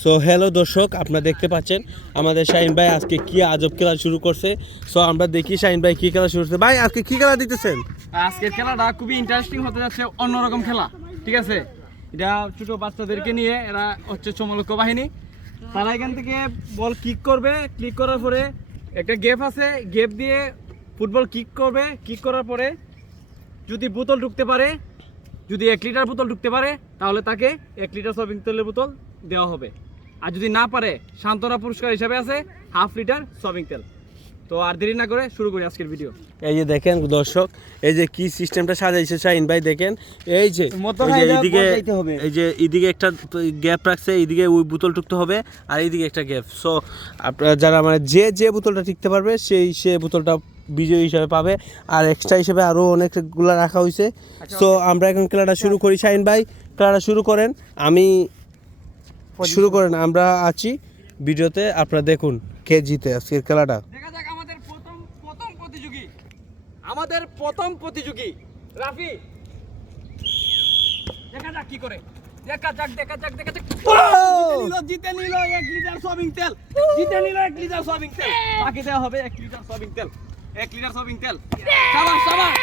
So hello দর্শক, আপনারা দেখতে পাচ্ছেন আমাদের শাহিন ভাই আজকে কি আজব খেলা শুরু করছে। সো আমরা দেখি শাহিন ভাই কি খেলা শুরু করছে। ভাই, আজকে কি খেলা দিতেছেন? আজকের খেলাটা খুবই ইন্টারেস্টিং হতে যাচ্ছে অন্যরকম খেলা, ঠিক আছে? এটা ছোট বাচ্চাদেরকে নিয়ে, এরা হচ্ছে চমলক্ষ বাহিনী। তারা এখান থেকে বল কিক করবে ক্লিক করার পরে একটা গেপ আছে গেপ দিয়ে ফুটবল কিক করবে কিক করার পরে যদি বোতল ঢুকতে পারে, যদি এক লিটার বোতল ঢুকতে পারে, তাহলে তাকে এক লিটার সয়াবিন তেলের বোতল দেওয়া হবে। আর যদি না পারে সান্ত্বনা পুরস্কার হিসাবে আছে হাফ লিটার সয়াবিন তেল। তো আর দেরি না করে শুরু করি আজকের ভিডিও এই যে দেখেন দর্শক এই যে কি সিস্টেমটা সাজাইছে শাহিন ভাই দেখেন। এই যে মতো যে ভাই, এটা এইদিকে হবে। এই যে এইদিকে একটা গ্যাপ রাখছে এইদিকে ওই বোতল টুকতে হবে আর এইদিকে একটা গ্যাপ। সো আপনারা যারা মানে যে যে বোতলটা টিকতে পারবে সেই সে বোতলটা বিজয়ী হিসাবে পাবে। আর এক্সট্রা হিসেবে আরও অনেকগুলো রাখা হয়েছে সো আমরা এখন খেলাটা শুরু করি। শাহিন ভাই খেলাটা শুরু করেন। আমি শুরু করেন আমরা আছি ভিডিওতে আপনারা দেখুন কে জিতে আজকের খেলাটা। দেখা যাক আমাদের প্রথম প্রথম প্রতিযোগী। আমাদের প্রথম প্রতিযোগী রাফি। দেখা যাক কি করে। দেখা যাক দেখা যাক দেখা যাক। জিতে নিল এক লিটার সয়াবিন তেল। জিতে নিল এক লিটার সয়াবিন তেল। বাকি দেওয়া হবে এক লিটার সয়াবিন তেল। এক লিটার সয়াবিন তেল। সাবাস সাবাস।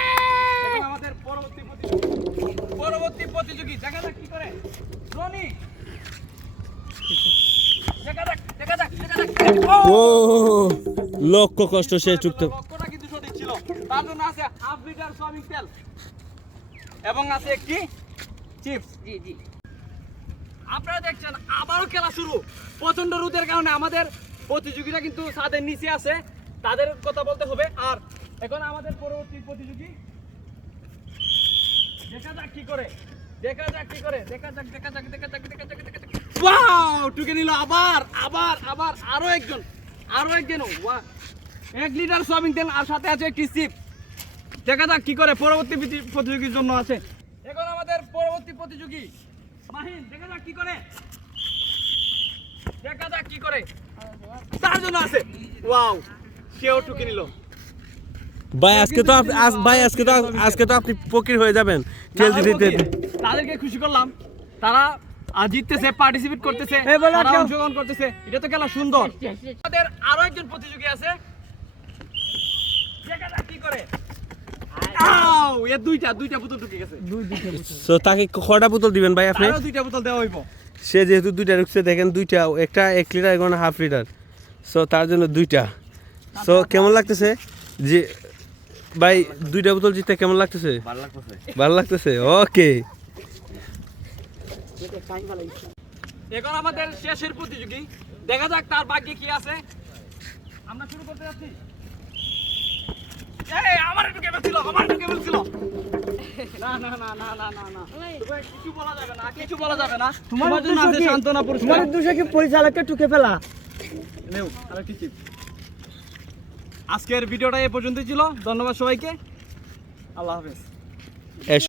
আমাদের পরবর্তী প্রতিযোগী। পরবর্তী প্রতিযোগী দেখা যাক কি করে। রনি দেখা যাক দেখা যাক দেখা যাক লক্ষ কষ্ট সে চুক্ত। এবং আছে একটি চিপস জি জি। আপনারা দেখছেন, আবারও খেলা শুরু। প্রচণ্ড রোদের কারণে আমাদের প্রতিযোগীরা কিন্তু ছাদের নিচে আছে। তাদের কথা বলতে হবে। আর এখন আমাদের পরবর্তী প্রতিযোগী দেখা যাক কি করে। দেখা যাক কি করে দেখা যাক দেখা যাক দেখা যাক দেখা যাক দেখা যাক। ওয়াও টুকে নিল আবার আবার আবার আরও একজন আরও একজন। ওয়া- এক লিটার সয়াবিন তেল আর সাথে আছে একটি চিপ দেখা যাক কি করে পরবর্তী প্রতি- প্রতিযোগীর জন্য আছে। এখন আমাদের পরবর্তী প্রতিযোগী মাহিন দেখা যাক কি করে। দেখা যাক কি করে। তার জন্য আছে। ওয়াও সেও টুকে নিল। ভাই আজকে তো ভাই আজকে তো আজকে তো আপনি ফকির হয়ে যাবেন। তেল দিতে তাদেরকে খুশি করলাম। তারা জিততেছে পার্টিসিপেট করতেছে অংশগ্রহণ করতেছে। এটা তো খেলা সুন্দর। আমাদের আরও একজন প্রতিযোগী আছে। কি করে? দুইটা দুইটা বোতল ঢুকে গেছে। তো তাকে কটা বোতল দিবেন ভাই আপনি? দুইটা বোতল দেওয়া হইব। সে যেহেতু দুইটা ঢুকছে দেখেন দুইটা একটা এক লিটার এখন হাফ লিটার। সো তার জন্য দুইটা। সো কেমন লাগতেছে? যে ভাই দুইটা বোতল জিততে কেমন লাগতেছে? ভালো লাগতেছে। ওকে। এখন আমাদের শেষের প্রতিযোগী। দেখা যাক তার ভাগ্যে কি আছে। আমরা শুরু করতে যাচ্ছি। এই আমার একটু কেবল ছিল আমার একটু কেবল ছিল। না না না না না না না। কিছু বলা যাবে না কিছু বলা যাবে না। তোমার জন্য আছে সান্ত্বনা পুরস্কার। তোমার দোষে কি পরিচালককে টুকে ফেলা? নেও আরেকটি চিপ আজকের ভিডিওটা এ পর্যন্তই ছিল। ধন্যবাদ সবাইকে। আল্লাহ হাফেজ।